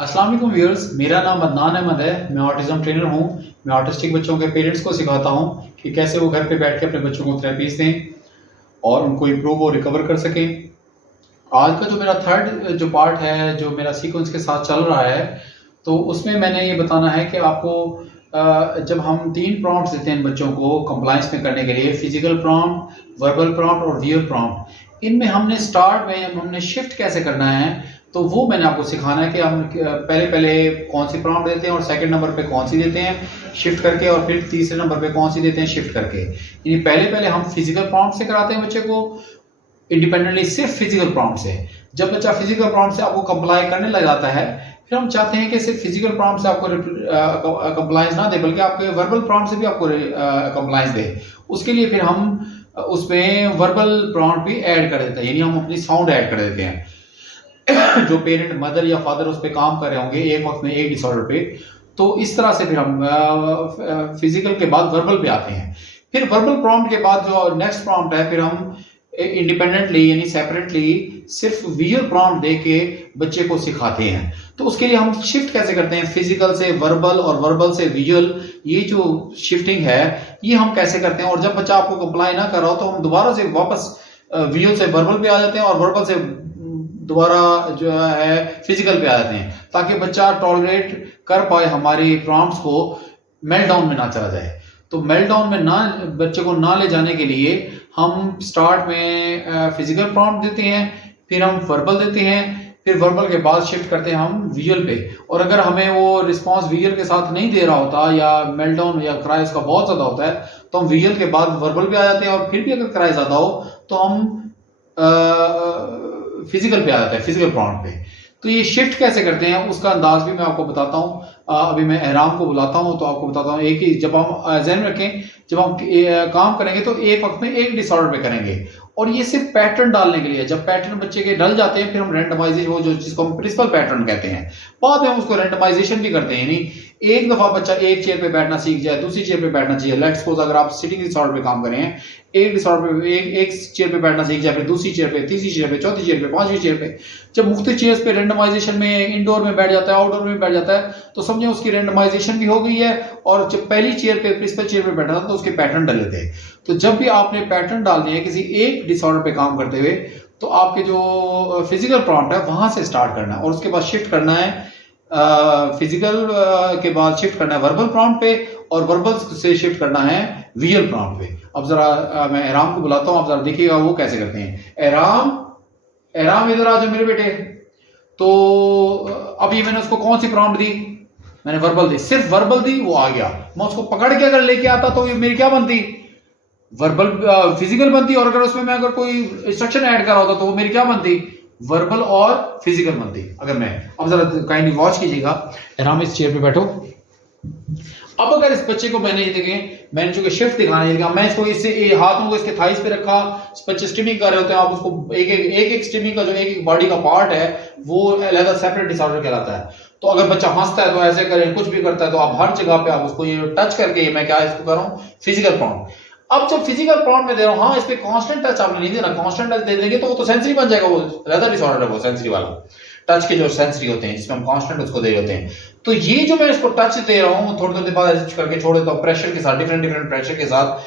अस्सलाम वालेकुम व्यूअर्स, मेरा नाम अदनान अहमद है। मैं ऑटिज्म ट्रेनर हूँ। मैं ऑटिस्टिक बच्चों के पेरेंट्स को सिखाता हूँ कि कैसे वो घर पे बैठ के अपने बच्चों को थेरेपीज दें और उनको इम्प्रूव और रिकवर कर सकें। आज का जो मेरा थर्ड जो पार्ट है, जो मेरा सीक्वेंस के साथ चल रहा है, तो उसमें मैंने ये बताना है कि आपको जब हम 3 प्रॉम्प्ट्स देते हैं बच्चों को कंप्लायंस में करने के लिए, फिजिकल प्रॉम्प्ट, वर्बल प्रॉम्प्ट और विजुअल प्रॉम्प्ट, इनमें हमने स्टार्ट में हमने शिफ्ट कैसे करना है, तो वो मैंने आपको सिखाना है कि हम पहले कौन सी प्रॉम्प्ट देते हैं और सेकंड नंबर पे कौन सी देते हैं शिफ्ट करके, और फिर तीसरे नंबर पे कौन सी देते हैं शिफ्ट करके। यानी पहले हम फिजिकल प्रॉम्प्ट से कराते हैं बच्चे को इंडिपेंडेंटली, सिर्फ फिजिकल प्रॉम्प्ट से। जब बच्चा फिजिकल प्रॉम्प्ट से आपको कंप्लाई करने लग जाता है, फिर हम चाहते हैं कि सिर्फ फिजिकल प्रॉम्प्ट से आपको कंप्लायंस ना दे, बल्कि आपके वर्बल प्रॉम्प्ट से भी आपको कंप्लायंस दे। उसके लिए फिर हम उसमें वर्बल प्रॉम्प्ट भी ऐड कर देते हैं, यानी हम अपनी साउंड ऐड कर देते हैं। जो पेरेंट, मदर या फादर उस पर काम कर रहे होंगे एक वक्त में एक डिसऑर्डर पे, तो इस तरह से फिर हम फिजिकल के बाद वर्बल पे आते हैं। फिर वर्बल प्रॉम्प्ट के बाद जो नेक्स्ट प्रॉम्प्ट है, फिर हम इंडिपेंडेंटली यानी सेपरेटली सिर्फ विजुअल प्रॉम्प्ट दे के बच्चे को सिखाते हैं। तो उसके लिए हम शिफ्ट कैसे करते हैं फिजिकल से वर्बल और वर्बल से विजुअल, ये जो शिफ्टिंग है ये हम कैसे करते हैं। और जब बच्चा आपको कंप्लाई ना कर रहा हो तो हम दोबारा से वापस विजुअल से वर्बल पे आ जाते हैं और वर्बल से दोबारा जो है फिजिकल पे आ जाते हैं, ताकि बच्चा टॉलरेट कर पाए हमारी प्रॉम्प्ट्स को, मेल्टडाउन में ना चला जाए। तो मेल्टडाउन में ना बच्चे को ना ले जाने के लिए हम स्टार्ट में फिजिकल प्रॉम्प्ट देते हैं, फिर हम वर्बल देते हैं, फिर वर्बल के बाद शिफ्ट करते हैं हम विजुअल पे। और अगर हमें वो रिस्पांस विजुअल के साथ नहीं दे रहा होता या मेल्टडाउन या क्राई उसका बहुत ज्यादा होता है, तो हम विजुअल के बाद वर्बल पे आ जाते हैं। और फिर भी अगर क्राई ज्यादा हो तो हम फिजिकल पे आ जाता है, फिजिकल प्रॉम्प्ट पे। तो ये शिफ्ट कैसे करते हैं उसका अंदाज भी मैं आपको बताता हूँ। अभी मैं एहराम को बुलाता हूँ तो आपको बताता हूँ। एक ही जब हम ध्यान रखें, जब हम काम करेंगे तो एक वक्त में एक डिसऑर्डर पे करेंगे, और ये सिर्फ पैटर्न डालने के लिए। जब पैटर्न बच्चे के डल जाते हैं, फिर हम रैंडमाइजेशन, वो जो जिसको हम प्रिंसिपल पैटर्न कहते हैं, बाद में हम उसको रैंडमाइजेशन भी करते हैं। यानी एक दफा बच्चा एक चेयर पे बैठना सीख जाए, दूसरी चेयर पे बैठना चाहिए। लेट्स सपोज अगर आप सिटिंग डिसऑर्डर पे काम करें, एक डिसऑर्डर पे एक चेयर पे बैठना सीख जाए, फिर दूसरी चेयर पे, तीसरी चेयर पे, चौथी चेयर पे, पांचवी चेयर पे, जब मुख्तलिफ चेयर्स पे रैंडमाइजेशन में इंडोर में बैठ जाता है, आउटडोर में बैठ जाता है, तो समझे उसकी रैंडमाइजेशन भी हो गई है। और जब पहली चेयर पे, प्रिंसिपल चेयर पे बैठा था, तो उसके पैटर्न डले थे। तो जब भी आपने पैटर्न डाल दिए किसी एक डिसऑर्डर पे काम करते हुए, तो आपके जो फिजिकल प्रॉम्प्ट है वहां से स्टार्ट करना है, और उसके बाद शिफ्ट करना है फिजिकल के बाद शिफ्ट करना है वर्बल प्रॉम्प्ट पे, और वर्बल से शिफ्ट करना है विजुअल प्रॉम्प्ट पे। अब जरा मैं एहराम को बुलाता हूं, आप जरा देखिएगा वो कैसे करते हैं। एहराम, एहराम इधर आ जाओ मेरे बेटे। तो अभी मैंने उसको कौन सी प्रॉम्प्ट दी? मैंने वर्बल दी, सिर्फ वर्बल दी, वो आ गया। मैं उसको पकड़ के अगर लेके आता तो ये मेरी क्या बनती? वर्बल फिजिकल बनती। और अगर उसमें मैं अगर कोई इंस्ट्रक्शन ऐड कर रहा होता तो वो मेरी क्या बनती? वर्बल और फिजिकल बनती। अगर मैं, अब जरा काइंडली वॉच कीजिएगा। आराम इस चेयर पे बैठो। अब अगर इस बच्चे को मैंने ये देखें, मैंने चूंकि शिफ्ट दिखाना है, मैं इसको इससे हाथों को इसके थाइस पे रखा, बच्चे स्ट्रीमिंग कर रहे होते हैं, आप उसको एक स्ट्रीमिंग का जो एक बॉडी का पार्ट है वो अलग सेपरेट डिसऑर्डर कहलाता है। तो अगर बच्चा हंसता है तो ऐसे करें, कुछ भी करता है तो आप हर जगह पे आप उसको ये टच करके, मैं क्या इसको कर रहा हूँ, फिजिकल प्रॉम्प्ट। अब जब फिजिकल प्रॉम्प्ट में दे रहा हूं, हाँ इस पे कांस्टेंट टच आपने नहीं देना। कांस्टेंट टच दे देंगे तो वो तो सेंसरी बन जाएगा, वो लेदर डिसऑर्डर है वो सेंसरी वाला। टच के जो सेंसरी होते हैं जिसमें हम कांस्टेंट उसको दे होते हैं। तो ये जो मैं इसको टच दे रहा हूं, थोड़ी देर बाद ऐसे करके छोड़ देता हूं, प्रेशर के साथ, डिफरेंट प्रेशर के साथ,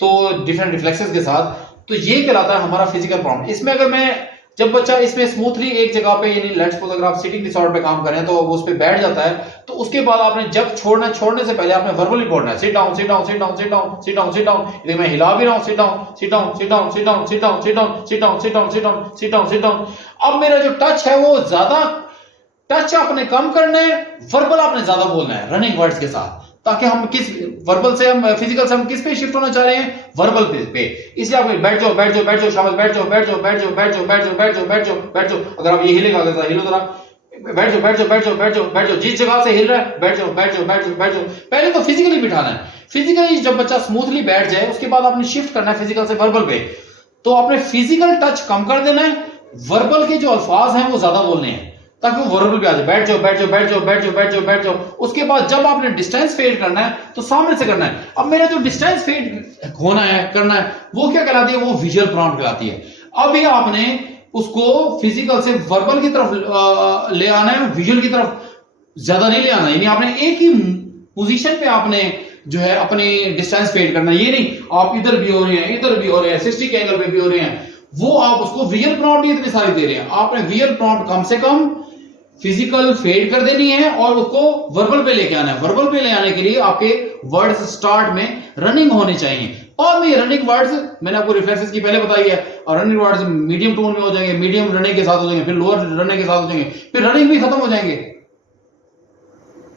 तो डिफरेंट रिफ्लेक्सेस के साथ, तो ये कहलाता है हमारा फिजिकल प्रॉम्प्ट। इसमें अगर मैं, जब बच्चा इसमें स्मूथली एक जगह पे, यानी लेट्स सपोज अगर आप सिटिंग डिसऑर्डर पे काम कर रहे हैं तो वो उस पे बैठ जाता है, तो उसके बाद आपने जब छोड़ने से पहले आपने वर्बली बोलना है, sit down, sit down, sit down, sit down, sit down, sit down. इधर मैं हिला भी रहा हूं, sit down, sit down, sit down, sit down, sit down, sit down, sit down, sit down, sit down, sit down, sit down. अब मेरा जो touch है वो ज्यादा टच आपने कम करना है, वर्बल आपने ज्यादा बोलना है रनिंग वर्ड्स के साथ, ताकि हम किस वर्बल से, हम फिजिकल से हम किस पे शिफ्ट होना चाह रहे हैं? वर्बल पे। इसलिए आप बैठ जाओ, बैठ जाओ, बैठ जाओ, शाबाश, बैठ जाओ, बैठ जाओ, बैठ जाओ, बैठ जाओ, बैठ जाओ, बैठ जाओ, बैठ जाओ, बैठ जाओ। अगर आप ये हिलेगा, अगर हिलो जरा, बैठ जाओ, बैठ जाओ, बैठ जाओ, बैठ जाओ, बैठ जाओ, जिस जगह से हिल रहा है बैठ जाओ, बैठ जाओ, बैठ जाओ, बैठ जाओ। पहले तो फिजिकली बिठाना है। फिजिकली जब बच्चा स्मूथली बैठ जाए, उसके बाद आपने शिफ्ट करना है फिजिकल से वर्बल पे। तो आपने फिजिकल टच कम कर देना है, वर्बल के जो अल्फाज हैं वो ज्यादा बोलने हैं, ताकि वो वर्बल पे आ जाए। बैठ जाओ, बैठ जाओ, बैठ जाओ, बैठ जाओ, बैठ जाओ, बैठ जाओ। उसके बाद जब आपने डिस्टेंस फेड करना है तो सामने से करना है। अब मेरा जो डिस्टेंस फेड होना है, करना है, वो क्या कहलाती है? वो विजुअल प्रॉम्प्ट कहलाती है। अब ये आपने उसको फिजिकल से वर्बल की तरफ ले आना है, विजुअल की तरफ ज्यादा नहीं ले आना, यानी आपने एक ही पोजीशन पे आपने जो है अपनी डिस्टेंस फेड करना। ये नहीं आप इधर भी हो रहे हैं, इधर भी हो रहे हैं, 60 के एंगल पे भी हो रहे हैं, वो आप उसको विजुअल प्रॉम्प्ट इतने सारे दे रहे हैं। आपने विजुअल प्रॉम्प्ट कम से कम फिजिकल फेड कर देनी है और उसको वर्बल पे लेके आना है। वर्बल पे ले आने के लिए आपके वर्ड्स स्टार्ट में रनिंग होने चाहिए। और में रनिंग वर्ड्स मैंने आपको रिफ्लेक्सेस की पहले बताई है, और रनिंग वर्ड्स मीडियम टोन में हो जाएंगे, मीडियम रनिंग के साथ हो जाएंगे, फिर लोअर रनिंग के साथ हो जाएंगे, फिर रनिंग भी खत्म हो जाएंगे।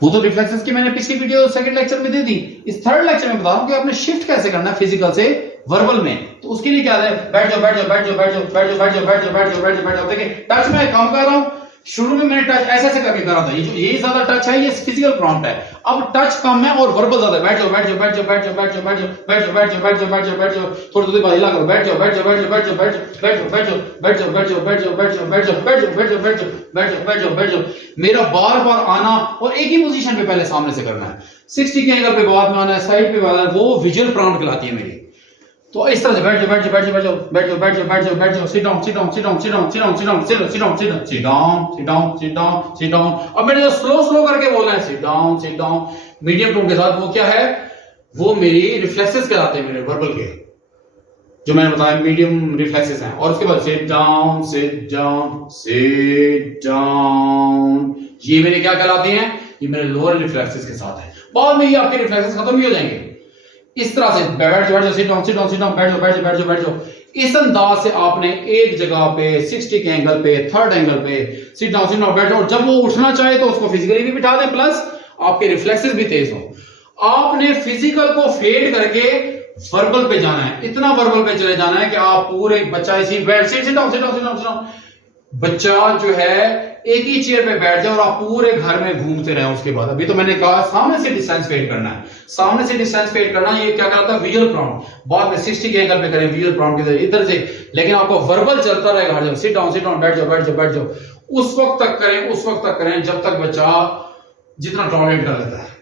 वो तो रिफ्लेक्सेस की मैंने पिछली वीडियो सेकंड लेक्चर में दे दी। इस थर्ड लेक्चर में बता रहा हूं कि आपने शिफ्ट कैसे करना है फिजिकल से वर्बल में। तो उसके लिए क्या है, बैठ जाओ बैठ जाओ बैठ जाओ बैठ जाओ बैठ जाओ बैठ जाओ बैठ जाओ बैठ जाओ बैठ जाओ बैठ जाओ। देखिए टच में काम कर रहा हूं, शुरू में मैंने टच ऐसे ऐसे करके करा था, ये जो यही ज्यादा टच है, ये फिजिकल प्रॉम्प्ट है। अब टच कम है और वर्बल ज्यादा है। बैठ जाओ बैठ जाओ बैठ जाओ बैठ जाओ बैठ जाओ बैठ जाओ बैठ जाओ बैठ जाओ बैठ जाओ बैठ जाओ बैठ जाओ, थोड़ी थोड़ी बात हिला करो, बैठ जाओ बैठ जाओ बैठ जाओ बैठ जाओ बैठ जाओ बैठ जाओ बैठ जाओ बैठ जाओ बैठ जाओ बैठ जाओ बैठ जाओ बैठ जाओ बैठ जाओ बैठ जाओ बैठ जाओ बैठ जाओ बैठ जाओ। मेरा बार बार आना और एक ही पोजीशन पे पहले सामने से करना है। 60 के एंगल पे बाद में आना है, साइड पे आना है, वो विजुअल प्रॉम्प्ट कहलाती है मेरी। तो इस तरह से बैठ जाओ बैठ जाओ बैठ जाओ बैठ जाओ बैठ जाओ बैठ जाओ बैठ जाओ बैठ जाओ, sit down sit down sit down sit down sit down sit down sit down sit down sit down sit down sit down sit down. अब मैंने जो स्लो स्लो करके बोलना है सिट डाउन मीडियम टोन के साथ, वो क्या है, वो मेरी रिफ्लेक्सेस कहलाते हैं मेरे वर्बल के, जो मैंने बताया मीडियम रिफ्लेक्सेस हैं। और उसके बाद sit down sit down sit down, ये मेरे क्या कहलाते हैं, ये मेरे लोअर रिफ्लेक्सेस के साथ है। बाद में ये आपके रिफ्लेक्सेस खत्म भी हो जाएंगे। इस तरह से बैठ जाओ sit down sit down sit down बैठ जाओ बैठ जाओ बैठ जाओ बैठ जाओ। इस अंदाज से आपने एक जगह पे 60 के एंगल पे, थर्ड एंगल पे सिट डाउन बैठ जाओ। जब वो उठना चाहे तो उसको फिजिकली भी बिठा दें, प्लस आपके रिफ्लेक्सेस भी तेज हो। आपने फिजिकल को फेड करके वर्बल पे जाना है, इतना वर्बल पे चले जाना है कि आप पूरे बच्चा इसी बैठ sit down sit down sit down sit down, बच्चा जो है एक ही चेयर पे बैठ जाए और आप पूरे घर में घूमते रहे। उसके बाद अभी तो मैंने कहा सामने से डिस्टेंस फेड करना है, सामने से डिस्टेंस फेड करना, ये क्या कहता है विजुअल प्रॉम्प्ट। बाद में 60 के एंगल पे करें विजुअल प्रॉम्प्ट इधर से, लेकिन आपको वर्बल चलता रहेगा हर जगह, सिट डाउन बैठ जाओ बैठ जाओ बैठ जाओ। उस वक्त तक करें, उस वक्त तक करें जब तक बच्चा जितना टॉलरेट कर लेता है,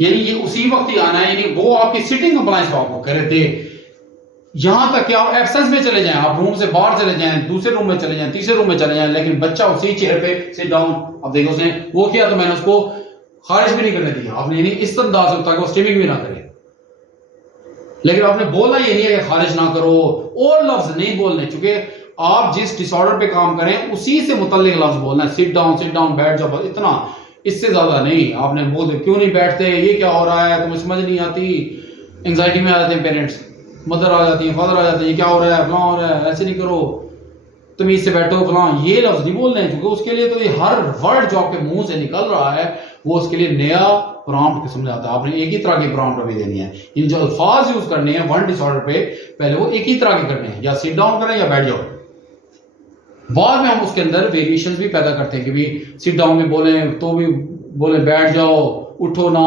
यानी ये उसी वक्त ही आना है, यानी वो आपकी सिटिंग कंप्लायंस आपको करे दे। यहां तक कि आप एब्सेंस में चले जाएं, आप रूम से बाहर चले जाएं, दूसरे रूम में चले जाएं, तीसरे रूम में चले जाएं, लेकिन बच्चा उसी चेयर पे सिट डाउन। अब देखो उसने वो किया तो मैंने उसको खारिज भी नहीं करने दिया। आपने यानी इस अंदाज से ताकि वो स्ट्रीमिंग भी ना करे, लेकिन आपने बोला ये नहीं है कि खारिज ना करो, और लफ्ज नहीं बोलने, चूंकि आप जिस डिसऑर्डर पे काम करें उसी से मुतल्लिक लफ्ज बोलना है। सिट डाउन बैठ जाओ, इतना, इससे ज्यादा नहीं। आपने बोल क्यों नहीं बैठते, ये क्या हो रहा है, तुम्हें समझ नहीं आती, एंग्जाइटी में आ जाते हैं पेरेंट्स, मदर आ जाती है, फादर आ जाते हैं, क्या हो रहा है, फलां हो रहा है, ऐसे नहीं करो, तमीज से बैठो, फलां, ये लफ्ज नहीं बोलने हैं, क्योंकि उसके लिए तो ये हर वर्ड जो आपके मुंह से निकल रहा है वो उसके लिए नया प्रॉम्प्ट किस्म में आता है। आपने एक ही तरह की प्रॉम्प्ट अभी देनी है। इन जो अल्फाज यूज करने हैं वन डिसऑर्डर पे, पहले वो एक ही तरह के करने हैं, या सिट डाउन करें या बैठ जाओ। बाद में हम उसके अंदर वेरिएशंस भी पैदा करते हैं कि भी सिट डाउन में बोले तो भी बोले बैठ जाओ, उठो ना,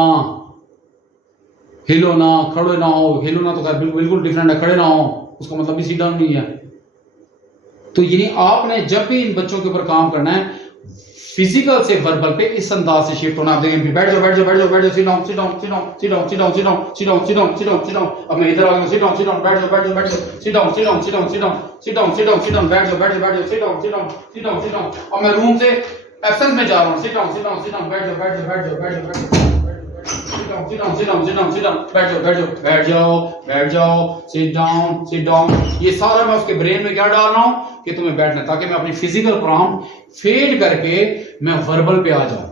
हिलो ना, खड़े ना हो। हिलो ना तो खैर बिल्कुल डिफरेंट है, खड़े ना हो उसका मतलब भी सिट डाउन नहीं है। तो यानी आपने जब भी इन बच्चों के ऊपर काम करना है फिजिकल से वर्बल पे इस अंदाज से शिफ्ट होना। आप देखेंगे बैठ जाओ बैठ जाओ बैठ जाओ बैठ जाओ, sit down sit down sit down sit down sit down sit down sit down sit down sit down sit down. अब मैं इधर आ गया, सिट डाउन बैठ जाओ बैठ जाओ बैठ जाओ, sit down sit down sit down sit down sit down sit down sit down, बैठ जाओ बैठ जाओ बैठ जाओ, sit down sit down sit down sit down. अब मैं रूम से एब्सेंस में जा रहा हूं, सिट डाउन बैठ जाओ बैठ जाओ बैठ जाओ बैठ जाओ बैठ जाओ बैठ जाओ, sit down बैठ जाओ बैठ जाओ बैठ जाओ बैठ जाओ, sit down। ये सारा मैं उसके ब्रेन में क्या डाल रहा हूं कि तुम्हें बैठना, ताकि मैं अपनी फिजिकल प्रॉम्प्ट फेड करके मैं वर्बल पे आ जाऊं।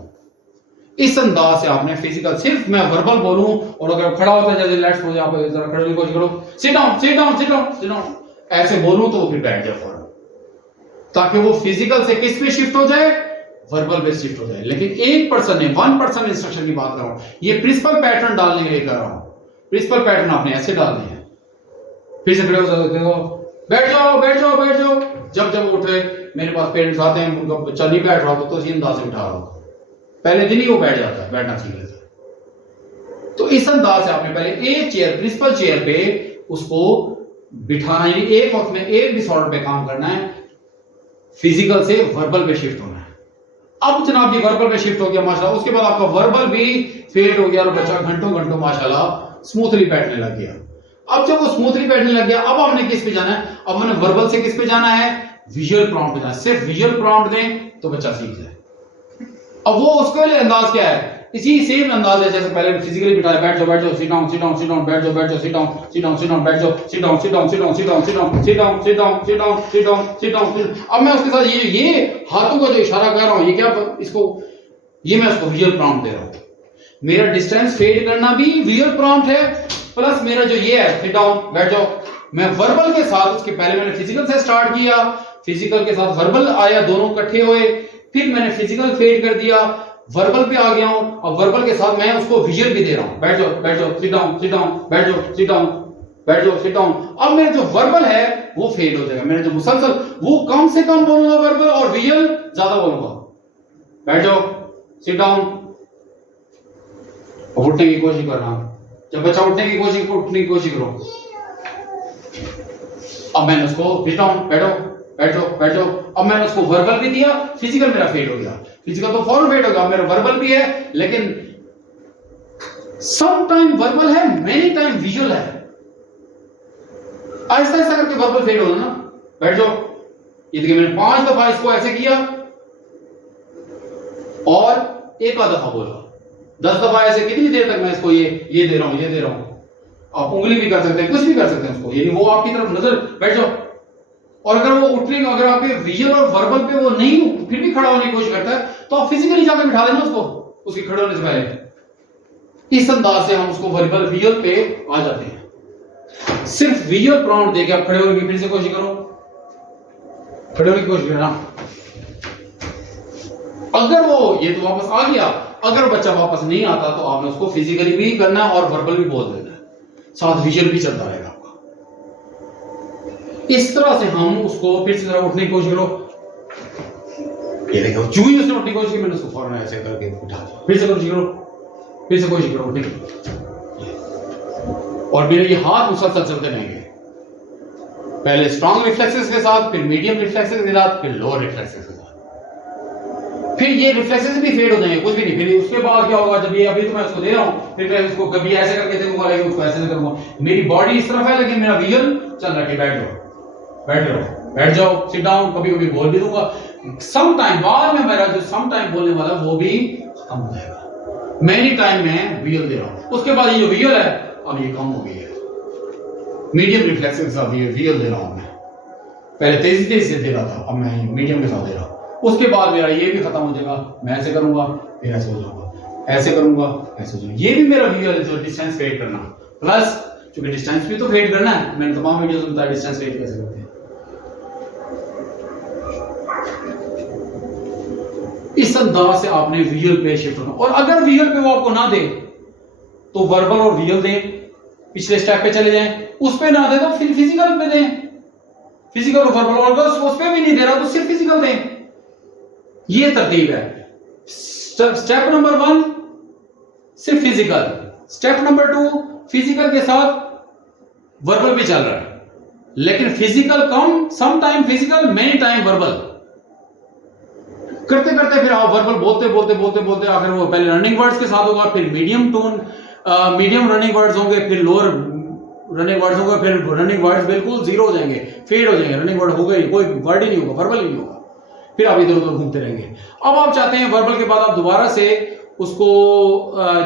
इस अंदाज से आपने फिजिकल, सिर्फ मैं वर्बल बोलूं और अगर खड़ा होता है जैसे लेट्स हो, आप जरा खड़े होने की कोशिश करो, sit down ऐसे बोलूं तो फिर बैठ जाओ फौरन, ताकि वो फिजिकल से किस पे शिफ्ट हो जाए, वर्बल पे शिफ्ट हो जाए। लेकिन एक पर्सन ने, वन पर्सन इंस्ट्रक्शन की बात कर रहा हूं, ये प्रिंसिपल पैटर्न डालने के लिए कर रहा हूं। प्रिंसिपल पैटर्न आपने ऐसे डालने हैं, फिर से खड़े हो सकते हो, बैठ जाओ बैठ जाओ बैठ जाओ। जब जब उठे, मेरे पास पेरेंट्स आते हैं, उनका बच्चा नहीं बैठ रहा तो इसी अंदाज से बिठा रहा हूं, पहले दिन ही वो बैठ जाता है, बैठना सीख लेता है। तो इस अंदाज से आपने पहले एक चेयर, प्रिंसिपल चेयर पे उसको बिठाना है, एक वक्त में एक डिसऑर्डर पे काम करना है, फिजिकल से वर्बल पे शिफ्ट होना है। अब जनाब ये वर्बल पे शिफ्ट हो गया माशाल्लाह, उसके बाद आपका वर्बल भी फेड हो गया और बच्चा घंटों घंटों माशाल्लाह स्मूथली बैठने लग गया। अब जब वो स्मूथली बैठने लग गया, अब हमने किस पे जाना है, अब हमने वर्बल से किस पे जाना है, विजुअल प्रॉम्प्ट पे जाना है। सिर्फ विजुअल प्रॉम्प्ट दें तो बच्चा सीख जाए। अब वो उसके लिए अंदाज क्या है, इसी सेम अंदाज है जैसे पहले फिजिकली बिठाया, बैठ जाओ बैठ जाओ, sit down sit down sit down, बैठ जाओ बैठ जाओ, sit down sit down sit down, बैठ जाओ, sit down sit down sit down sit down sit down sit down sit down sit down sit down sit down. अब मैं उसके साथ ये हाथों का जो इशारा कर रहा हूं, ये क्या इसको, ये मैं उसको विजुअल प्रॉम्प्ट दे रहा हूं। मेरा डिस्टेंस फेड करना भी विजुअल प्रॉम्प्ट है, प्लस मेरा जो ये है सिट डाउन बैठ जाओ, मैं वर्बल के साथ, उसके पहले मैंने फिजिकल से स्टार्ट किया, फिजिकल के साथ वर्बल आया, दोनों इकट्ठे हुए, फिर मैंने फिजिकल फेड कर दिया, वर्बल पे आ गया हूं, अब वर्बल के साथ मैं उसको विजुअल भी दे रहा हूं, बैठ जाओ सिट डाउन बैठ जाओ सिट डाउन बैठ जाओ सिट डाउन। अब मेरा जो वर्बल है वो फेड हो जाएगा, मेरा जो मुसलसल वो कम से कम बोलूंगा वर्बल और विजुअल ज्यादा बोलूंगा, बैठ जाओ सिट डाउन। उठने की कोशिश करना, जब बच्चा उठने की कोशिश करो, अब मैंने उसको सिट डाउन बैठ जाओ, अब मैंने उसको वर्बल भी दिया, फिजिकल मेरा फेड हो गया, फिजिकल तो फौरन फेड होगा, मेरा वर्बल भी है, लेकिन सम टाइम वर्बल है, मेनी टाइम विजुअल है, ऐसा ऐसा करके वर्बल फेड होना ना, बैठ जाओ। ये देखिए मैंने 5 दफा इसको ऐसे किया और एक आध दफा बोला, 10 दफा ऐसे, कितनी देर तक मैं इसको ये दे रहा हूं। आप उंगली भी कर सकते हैं, कुछ भी कर सकते हैं उसको, यानी वो आपकी तरफ नजर, बैठ जाओ। और अगर वो उठने, अगर आपके विजुअल और वर्बल पे वो नहीं, फिर भी खड़ा होने की कोशिश करता है, तो आप फिजिकली जाकर बिठा देना उसको, उसके खड़े होने से पहले। इस अंदाज से हम उसको वर्बल विजुअल पे आ जाते हैं। सिर्फ विजुअल प्रॉम्प्ट देके आप खड़े होने की फिर से कोशिश करो, खड़े होने की कोशिश करना। अगर वो ये तो वापस आ गया, अगर बच्चा वापस नहीं आता तो आपने उसको फिजिकली भी करना है और वर्बल भी बोल देना है, साथ विजुअल भी चलता रहेगा आपका। इस तरह से हम उसको फिर से जरा उठने की कोशिश करो, ये देखो जो ही उसने उठने की कोशिश की, मैंने उसको फौरन ऐसे करके उठा दिया, फिर से कोशिश करो उठने की, और मेरे ये हाथ मुसलसल चलते रहेंगे, पहले स्ट्रॉन्ग रिफ्लेक्सेस के साथ, फिर मीडियम रिफ्लेक्सेस के साथ, फिर लोअर रिफ्लेक्सेस के साथ, फिर ये रिफ्लेक्सेस भी फेड हो जाएंगे, कुछ भी नहीं। फिर उसके बाद क्या होगा, जब ये अभी तो मैं उसको दे रहा हूं, फिर मैं उसको कभी ऐसे करके देखूंगा, लेकिन उसको ऐसे करूंगा, मेरी बॉडी इस तरफ है लेकिन मेरा विजुअल चल रहा है, बैठ जाओ सिट डाउन, कभी कभी बोल भी दूंगा। सम टाइम बाद में मेरा जो सम टाइम बोलने वाला वो भी कम हो जाएगा, मेनी टाइम में विजुअल दे रहा हूं, उसके बाद ये जो विजुअल है अब ये कम हो गई है, मीडियम रिफ्लेक्सेस के साथ विजुअल दे रहा हूं मैं, पहले तेजी से दे रहा था, अब मैं मीडियम के साथ दे रहा हूं। उसके बाद मेरा ये भी खत्म हो जाएगा, मैं ऐसे करूंगा फिर ऐसे हो जाऊंगा, ऐसे करूंगा ऐसे हो जाऊंगा, ये भी मेरा विजुअल जो डिस्टेंस फेड करना, प्लस क्योंकि डिस्टेंस भी तो फेड करना है, मैंने तमाम वीडियोस में बताया डिस्टेंस फेड कैसे करते हैं। इस अंदाज से आपने विजुअल पे शिफ्ट होना, और अगर विजुअल पे वो आपको ना दे तो वर्बल और विजुअल दें, पिछले स्टेप पे चले जाएं, उस पे ना दे तो फिर फिजिकल पे दें, फिजिकल और वर्बल, और अगर उस पे भी नहीं दे रहा तो सिर्फ फिजिकल दें। ये तरतीब है। स्टेप नंबर 1 सिर्फ फिजिकल, स्टेप नंबर 2 फिजिकल के साथ वर्बल भी चल रहा है, लेकिन फिजिकल कम, some time physical, many time verbal, करते करते फिर आप वर्बल बोलते आखिर वो पहले रनिंग वर्ड्स के साथ होगा, फिर मीडियम रनिंग वर्ड्स होंगे, फिर लोअर रनिंग वर्ड्स होंगे, फिर रनिंग वर्ड्स बिल्कुल जीरो हो जाएंगे, फेड हो जाएंगे, रनिंग वर्ड होगा ही, कोई वर्ड ही नहीं होगा, वर्बल ही नहीं होगा, फिर आप इधर उधर घूमते रहेंगे। अब आप चाहते हैं वर्बल के बाद आप दोबारा से उसको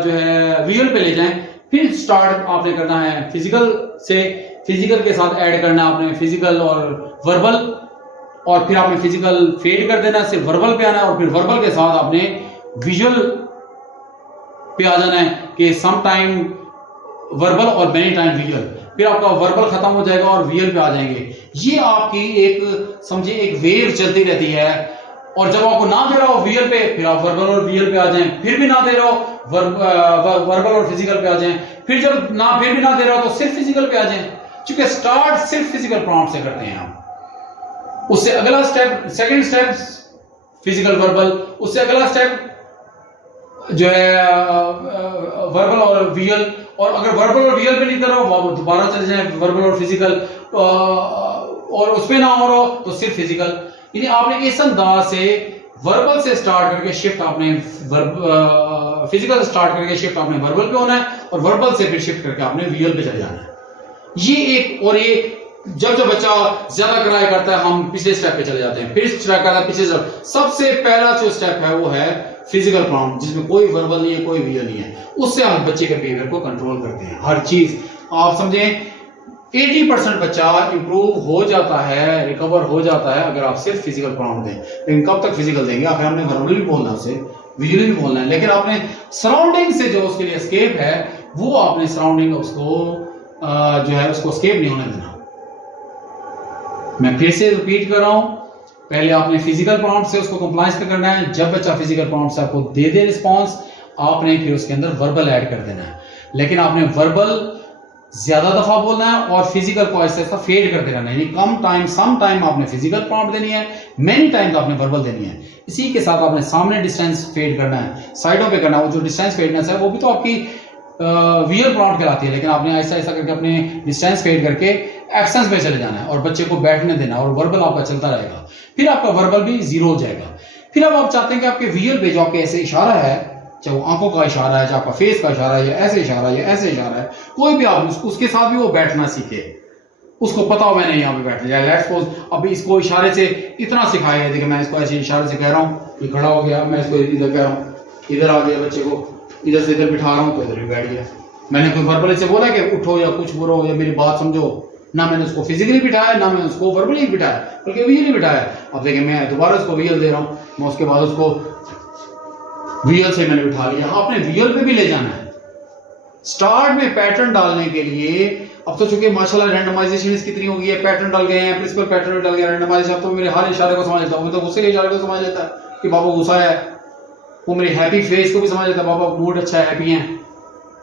जो है विजुअल पे ले जाएं, फिर स्टार्ट आपने करना है फिजिकल से, फिजिकल के साथ ऐड करना है आपने फिजिकल और वर्बल, और फिर आपने फिजिकल फेड कर देना, सिर्फ वर्बल पे आना है, और फिर वर्बल के साथ आपने विजुअल पे आ जाना है कि सम टाइम वर्बल और मेनी टाइम विजुअल, फिर आपका वर्बल खत्म हो जाएगा और विजुअल पे आ जाएंगे। ये आपकी एक समझिए एक वेव चलती रहती है, और जब आपको ना दे रहा हो विजुअल पे, फिर आप वर्बल और विजुअल पे आ जाएं, फिर भी ना दे रहा हो वर्बल और फिजिकल पे आ जाएं, फिर जब ना फिर भी ना दे रहा हो तो सिर्फ फिजिकल पे आ जाएं, क्योंकि स्टार्ट सिर्फ फिजिकल प्रॉम्प्ट से करते हैं हम। उससे अगला step, second step physical verbal, उससे अगला स्टेप जो है वर्बल और विजुअल, और अगर वर्बल और विजुअल पे नहीं कर रहा हो दोबारा चले जाए वर्बल और फिजिकल, और उस पे ना हो रहा हो तो सिर्फ फिजिकल। यानी आपने इस अंदाज से वर्बल से स्टार्ट करके शिफ्ट आपने फिजिकल स्टार्ट करके शिफ्ट आपने वर्बल पे होना है, और वर्बल से फिर शिफ्ट करके आपने विजुअल पे चले जाना है। ये एक, और ये जब जब बच्चा ज्यादा कराया करता है हम पिछले स्टेप पे चले जाते हैं, फिर ट्राई करता है पिछले स्टेप। सबसे पहला जो स्टेप है वो है फिजिकल प्रॉम्प्ट, जिसमें कोई वर्बल नहीं है, कोई विजुअल नहीं है। उससे हम बच्चे के बिहेवियर को कंट्रोल करते हैं। हर चीज आप समझें 80% बच्चा इंप्रूव हो जाता है, रिकवर हो जाता है अगर आप सिर्फ फिजिकल प्रॉम्प्ट दें। लेकिन कब तक फिजिकल देंगे? आखिर हमने वर्बली भी बोलना है, उसे विजुअली भी बोलना है, लेकिन आपने सराउंडिंग से जो उसके लिए एस्केप है वो आपने सराउंडिंग उसको जो है उसको एस्केप नहीं होने देना। मैं फिर से रिपीट कर रहा हूं, पहले आपने फिजिकल प्रॉम्प्ट से उसको कंप्लायंस पे करना है। जब बच्चा फिजिकल प्रॉम्प्ट से आपको दे दे रिस्पॉन्स, आपने फिर उसके अंदर वर्बल ऐड कर देना है। लेकिन आपने वर्बल ज्यादा दफा बोलना है और फिजिकल को ऐसा ऐसा फेड करते रहना है। कम टाइम सम टाइम आपने फिजिकल प्रॉम्प्ट देनी है, मेनी टाइम आपने वर्बल देनी है। इसी के साथ आपने सामने डिस्टेंस फेड करना है, साइडों पे करना है। वो जो डिस्टेंस फेडनेस है वो भी तो आपकी विजुअल प्रॉम्प्ट कहलाती है, लेकिन आपने ऐसा ऐसा करके अपने डिस्टेंस फेड करके एक्शंस पे चले जाना है और बच्चे को बैठने देना और वर्बल आपका चलता रहेगा। फिर आपका वर्बल भी जीरो हो जाएगा। फिर अब आप चाहते हैं कि आपके विजुअल पे जो आपके ऐसे इशारा है, चाहे वो आंखों का इशारा है, चाहे आपका फेस का इशारा है, या ऐसे इशारा है, या ऐसे इशारा है, कोई भी आप उसके साथ भी वो बैठना सीखे। उसको पता हो मैंने यहाँ पे बैठना है। लेट्स सपोज अभी इसको इशारे से इतना सिखाया, देखिए मैं इसको ऐसे इशारे से कह रहा हूँ, ये खड़ा हो गया, मैं इसको इधर कह रहा हूँ, इधर आ गया, बच्चे को इधर से इधर बिठा रहा हूँ तो इधर भी बैठ गया। मैंने कोई वर्बली से बोला कि उठो या कुछ बोलो या मेरी बात समझो, ना मैंने उसको फिजिकली बिठाया, ना मैंने उसको वर्बली बिठाया, बल्कि विजुअली बिठाया। अब देखिए मैं दोबारा उसको विजुअल दे रहा हूँ, मैं उसके बाद उसको विजुअल से मैंने बिठा लिया। आपने विजुअल पे भी ले जाना है। स्टार्ट में पैटर्न डालने के लिए अब तो चूंकि माशाल्लाह रैंडमाइजेशन कितनी हो गई है, पैटर्न डाल गए हैं, प्रिंसिपल पैटर्न डाल गया, रैंडमाइजेशन। अब तो मेरे हर इशारे को समझ लेता हूँ, तो गुस्से के इशारे को समझ लेता है कि बाबा गुस्सा है। वो मेरी हैप्पी फेस को भी समझ लेता है, बाबा मूड अच्छा है, हैप्पी है,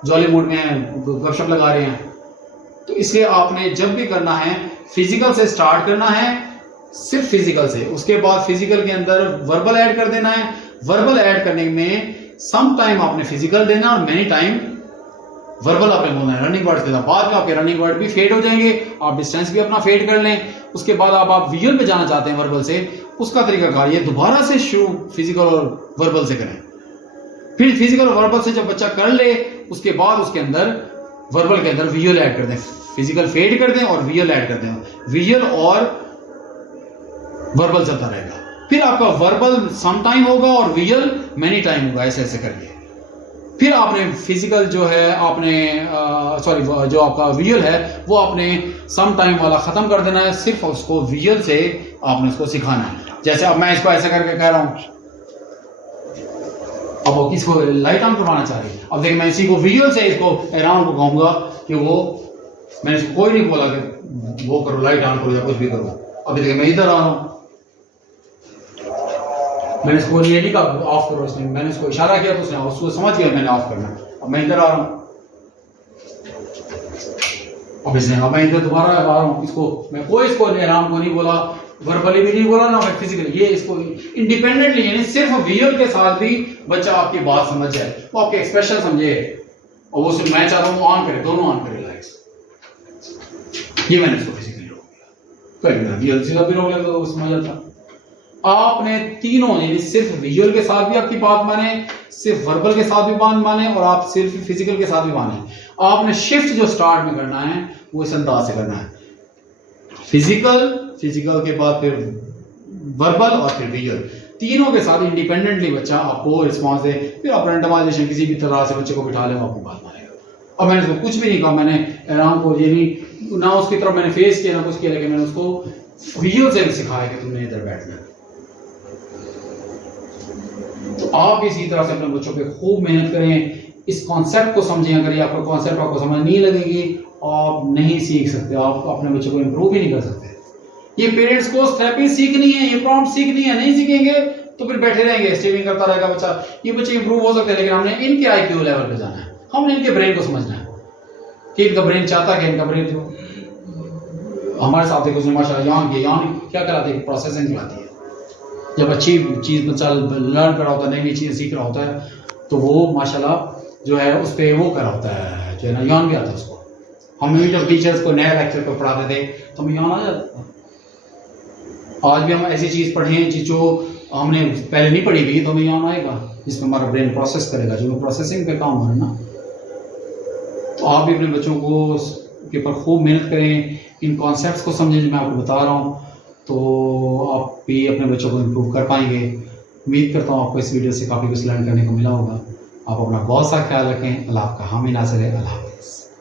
जॉली मूड में है, गपशप लगा रहे हैं। तो इसलिए आपने जब भी करना है फिजिकल से स्टार्ट करना है, सिर्फ फिजिकल से। उसके बाद फिजिकल के अंदर वर्बल ऐड कर देना है। वर्बल ऐड करने में सम टाइम आपने फिजिकल देना और मेनी टाइम वर्बल आपने बोलना है, रनिंग वर्ड देना। बाद में आपके रनिंग वर्ड भी फेड हो जाएंगे, आप डिस्टेंस भी अपना फेड कर लें। उसके बाद आप विजुअल पे जाना चाहते हैं वर्बल से, उसका तरीकाकार ये दोबारा से शुरू फिजिकल और वर्बल से करें। फिर फिजिकल और वर्बल से जब बच्चा कर ले, उसके बाद उसके अंदर वर्बल के अंदर विजुअल ऐड कर दें, फिजिकल फेड कर दें और विजुअल ऐड कर दें। विजुअल और वर्बल चलता रहेगा। फिर आपका वर्बल सम टाइम होगा और विजुअल मेनी टाइम होगा, ऐसे ऐसे करके। फिर आपने फिजिकल जो है आपने जो आपका विजुअल है वो आपने सम टाइम वाला खत्म कर देना है। सिर्फ उसको विजुअल से आपने उसको सिखाना है। जैसे अब मैं इसको ऐसा करके कह रहा हूं, अब वो किसको लाइट ऑन करवाना चाह रही है। अब देखिए मैं इसी को विजुअल से इसको एराउंड को कहूंगा कि वो, मैंने इसको कोई नहीं बोला कि वो करो, लाइट ऑन करो या कुछ भी करो। अब देखिए मैं इधर आ रहा हूं, मैंने इसको ये नहीं कहा ऑफ करो, इसने मैंने इसको इशारा किया तो उसने उसको समझ गया मैंने ऑफ करना। अब मैं इधर आ रहा हूं, अब इसने, अब मैं इधर दोबारा आ रहा हूं, इसको मैं कोई इसको एराउंड को नहीं बोला, वर्बली भी नहीं बोला, ना मैं फिजिकली, ये इसको इंडिपेंडेंटली, यानी सिर्फ विजुअल के साथ भी बच्चा आपकी बात समझ जाए, वो आपके एक्सप्रेशन समझे और वो सिर्फ मैं चाहता हूं वो ऑन करे, दोनों ऑन करे लाइट्स। ये मैंने इसको फिजिकली रोक दिया, तो विजुअल से भी रोक लिया तो समझ जाता। आपने तीनों, यानी सिर्फ विजुअल के साथ भी आपकी बात माने, सिर्फ वर्बल के साथ भी बात माने और आप सिर्फ फिजिकल के साथ भी माने। आपने शिफ्ट जो स्टार्ट में करना है वो इस अंदाज से करना है, फिजिकल के बाद फिर वर्बल और फिर विजुअल, तीनों के साथ इंडिपेंडेंटली बच्चा आपको रिस्पॉन्स दे। फिर आप रैंडमाइजेशन किसी भी तरह से बच्चे को बिठा ले, आपकी बात मानेगा। अब मैंने उसको कुछ भी नहीं कहा, मैंने आराम को ये नहीं, ना उसकी तरफ मैंने फेस किया ना कुछ किया, लेकिन मैंने उसको विजुअल से भी सिखाया कि तुमने इधर बैठना है। तो आप इसी तरह से अपने बच्चों पे खूब मेहनत करें, इस कॉन्सेप्ट को समझें। अगर ये आपका कॉन्सेप्ट आपको समझ नहीं लगेगी, आप नहीं सीख सकते, आप अपने बच्चे को इंप्रूव ही नहीं कर सकते। ये पेरेंट्स को थेरेपी सीखनी है, ये प्रॉम्प्ट सीखनी है, नहीं सीखेंगे तो फिर बैठे रहेंगे, स्ट्रीमिंग करता रहेगा बच्चा। ये बच्चे इंप्रूव हो सकते हैं, लेकिन हमने इनके आईक्यू लेवल पे जाना है, हमने इनके ब्रेन को समझना है कि इनका ब्रेन चाहता है, इनका ब्रेन हमारे साथ देखो माशाल्लाह यान क्या कराती है, प्रोसेसिंग कराती है। जब अच्छी चीज बच्चा लर्न कर रहा होता है, नई नई चीजें सीख रहा होता है, तो वो माशाल्लाह जो है उस पर वो कर रहा होता है, जो है ना यान भी आता है उसको। हम भी जब टीचर्स को नया लेक्चर को पढ़ाते थे तो हमें यान आ जाता था। आज भी हम ऐसी चीज पढ़ें जो हमने पहले नहीं पढ़ी हुई, तो हमें यान आएगा, जिसमें हमारा ब्रेन प्रोसेस करेगा, जो प्रोसेसिंग पे काम हो रहा है ना। तो आप भी अपने बच्चों को के ऊपर खूब मेहनत करें, इन कॉन्सेप्ट्स को समझें जो मैं आपको बता रहा हूँ, तो आप भी अपने बच्चों को इम्प्रूव कर पाएंगे। उम्मीद करता हूँ आपको इस वीडियो से काफ़ी कुछ लर्न करने को मिला होगा। आप अपना बहुत सा ख्याल रखें। अल्लाह आपका हामी नाज़िर है। अल्लाह हाफ़िज़।